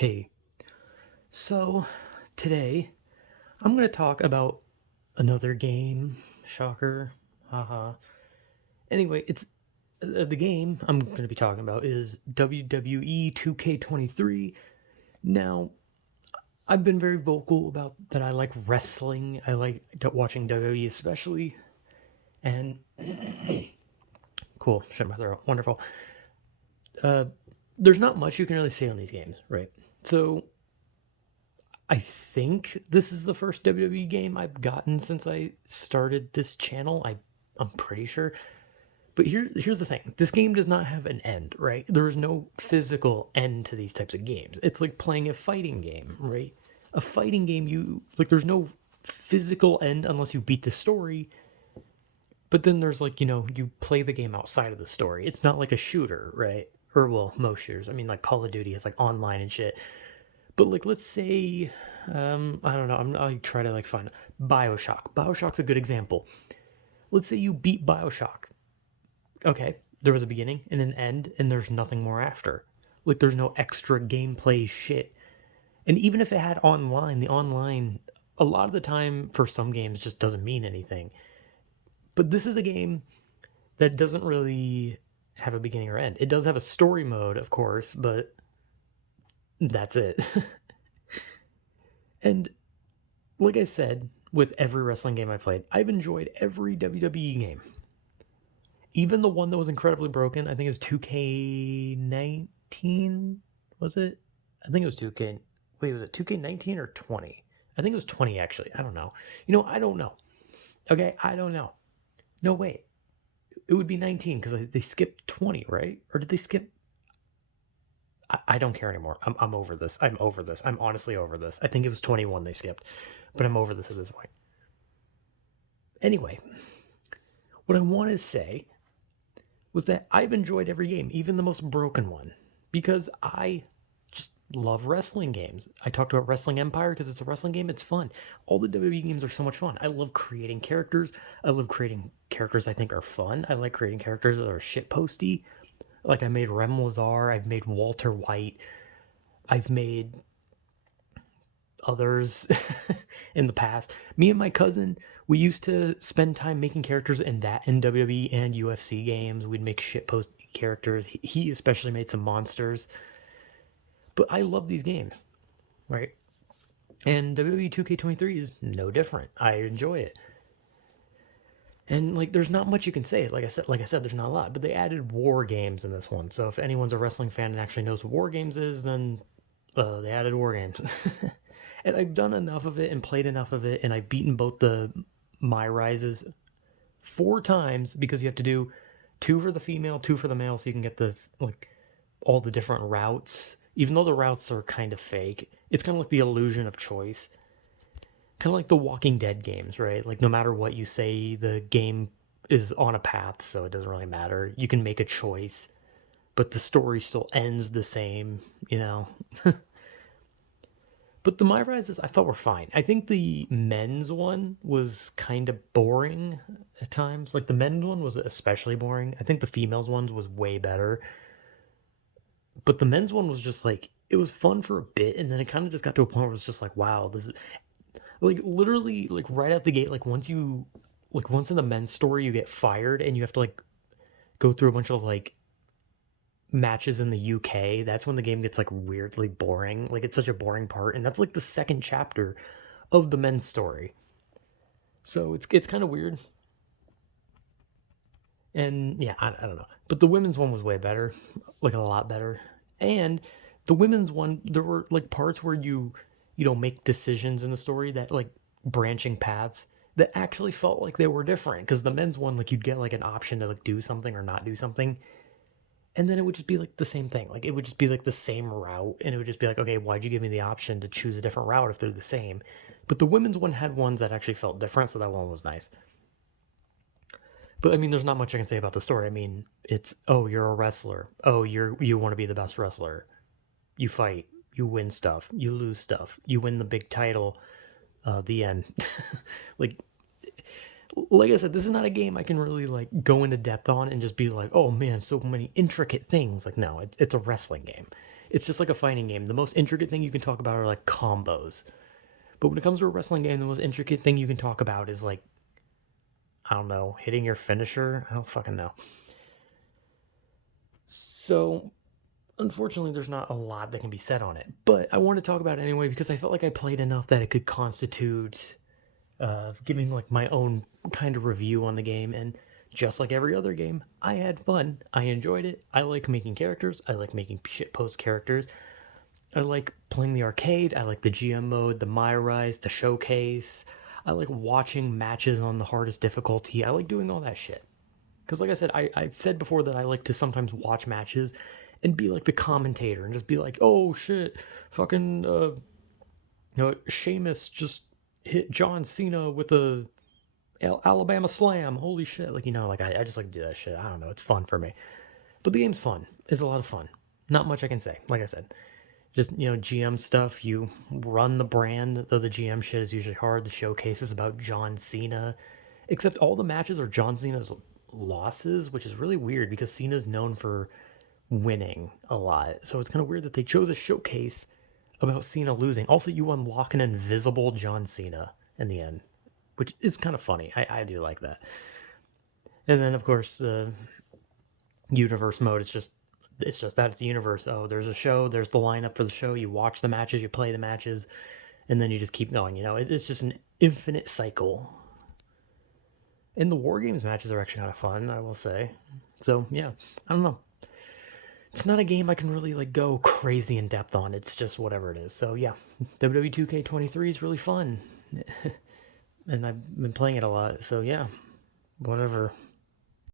Hey, so today I'm going to talk about another game. Shocker. Haha. Anyway, it's the game I'm going to be talking about is WWE 2K23. Now, I've been very vocal about that I like wrestling. I like watching WWE especially. And cool, shut my throat. Wonderful. There's not much you can really say on these games, right? So I think this is the first WWE game I've gotten since I started this channel. I'm pretty sure. But here's the thing. This game does not have an end, right? There is no physical end to these types of games. It's like playing a fighting game, right? A fighting game you like there's no physical end unless you beat the story. But then there's like, you play the game outside of the story. It's not like a shooter, right? Or well, most shooters. I mean like Call of Duty is like online and shit. But like, let's say, I don't know. I try to like find Bioshock. Bioshock's a good example. Let's say you beat Bioshock. Okay, there was a beginning and an end, and there's nothing more after. Like, there's no extra gameplay shit. And even if it had online, the online, a lot of the time for some games just doesn't mean anything. But this is a game that doesn't really have a beginning or end. It does have a story mode, of course, but that's it. And like I said, with every wrestling game I played, I've enjoyed every WWE game. Even the one that was incredibly broken, I think it was 2K19, was it? I think it was 2K. Wait, was it 2K19 or 20? I think it was 20 actually. I don't know. I don't know. Okay, I don't know. No, wait. It would be 19 because they skipped 20, right? Or did they skip? I don't care anymore. I'm over this. I'm over this. I'm honestly over this. I think it was 21 they skipped, but I'm over this at this point. Anyway, what I want to say was that I've enjoyed every game, even the most broken one, because I just love wrestling games. I talked about Wrestling Empire because it's a wrestling game. It's fun. All the WWE games are so much fun. I love creating characters. I love creating characters I think are fun. I like creating characters that are shitposty. Like I made Rem Lazar. I've made Walter White. I've made others in the past. Me and my cousin, we used to spend time making characters in WWE and UFC games. We'd make shitpost characters. He especially made some monsters. But I love these games, right? And WWE 2K23 is no different. I enjoy it. And like there's not much you can say. Like I said there's not a lot, but they added war games in this one. So if anyone's a wrestling fan and actually knows what war games is, then they added war games. And I've done enough of it and played enough of it, and I've beaten both the My Rises 4 times because you have to do 2 for the female, 2 for the male, so you can get the like all the different routes. Even though the routes are kind of fake, it's kind of like the illusion of choice. Kind of like the Walking Dead games, right? Like no matter what you say, the game is on a path, so it doesn't really matter. You can make a choice, but the story still ends the same, you know? But the My Rises I thought were fine. I think the men's one was kind of boring at times. Like the men's one was especially boring. I think the females ones was way better. But the men's one was just like it was fun for a bit, and then it kind of just got to a point where it was just like, wow, this is like literally like right out the gate. Once in the men's story you get fired and you have to like go through a bunch of like matches in the UK, that's when the game gets like weirdly boring. Like it's such a boring part, and that's like the second chapter of the men's story. So it's kind of weird. And yeah, I don't know. But the women's one was way better, like a lot better. And the women's one, there were like parts where you make decisions in the story that like branching paths that actually felt like they were different. Because the men's one, like you'd get like an option to like do something or not do something, and then it would just be like the same thing. Like it would just be like the same route, and it would just be like, okay, why'd you give me the option to choose a different route if they're the same? But the women's one had ones that actually felt different, so that one was nice. But I mean, there's not much I can say about the story. I mean, it's oh, you're a wrestler. Oh, you want to be the best wrestler. You fight. You win stuff. You lose stuff. You win the big title. The end. like like I said, this is not a game I can really like go into depth on and just be like, oh man, so many intricate things. Like no, it's a wrestling game. It's just like a fighting game. The most intricate thing you can talk about are like combos. But when it comes to a wrestling game, the most intricate thing you can talk about is like, I don't know, hitting your finisher. I don't fucking know. So, unfortunately, there's not a lot that can be said on it. But I want to talk about it anyway because I felt like I played enough that it could constitute giving like my own kind of review on the game. And just like every other game, I had fun. I enjoyed it. I like making characters. I like making shitpost characters. I like playing the arcade. I like the GM mode, the My Rise, the showcase. I like watching matches on the hardest difficulty. I like doing all that shit. Because, like I said, I said before that I like to sometimes watch matches and be like the commentator and just be like, oh shit, fucking, Sheamus just hit John Cena with a Alabama slam. Holy shit. Like, like I just like to do that shit. I don't know. It's fun for me. But the game's fun. It's a lot of fun. Not much I can say. Like I said, just, GM stuff. You run the brand, though the GM shit is usually hard. The showcase is about John Cena. Except all the matches are John Cena's losses, which is really weird because Cena's known for winning a lot. So it's kind of weird that they chose a showcase about Cena losing. Also, you unlock an invisible John Cena in the end, which is kind of funny. I do like that. And then, of course, universe mode is just that it's the universe. Oh, there's a show, there's the lineup for the show. You watch the matches, you play the matches, and then you just keep going. It's just an infinite cycle. And the War Games matches are actually kind of fun, I will say. So yeah, I don't know. It's not a game I can really like go crazy in depth on. It's just whatever it is. So yeah, WWE 2K23 is really fun, and I've been playing it a lot. So yeah, whatever.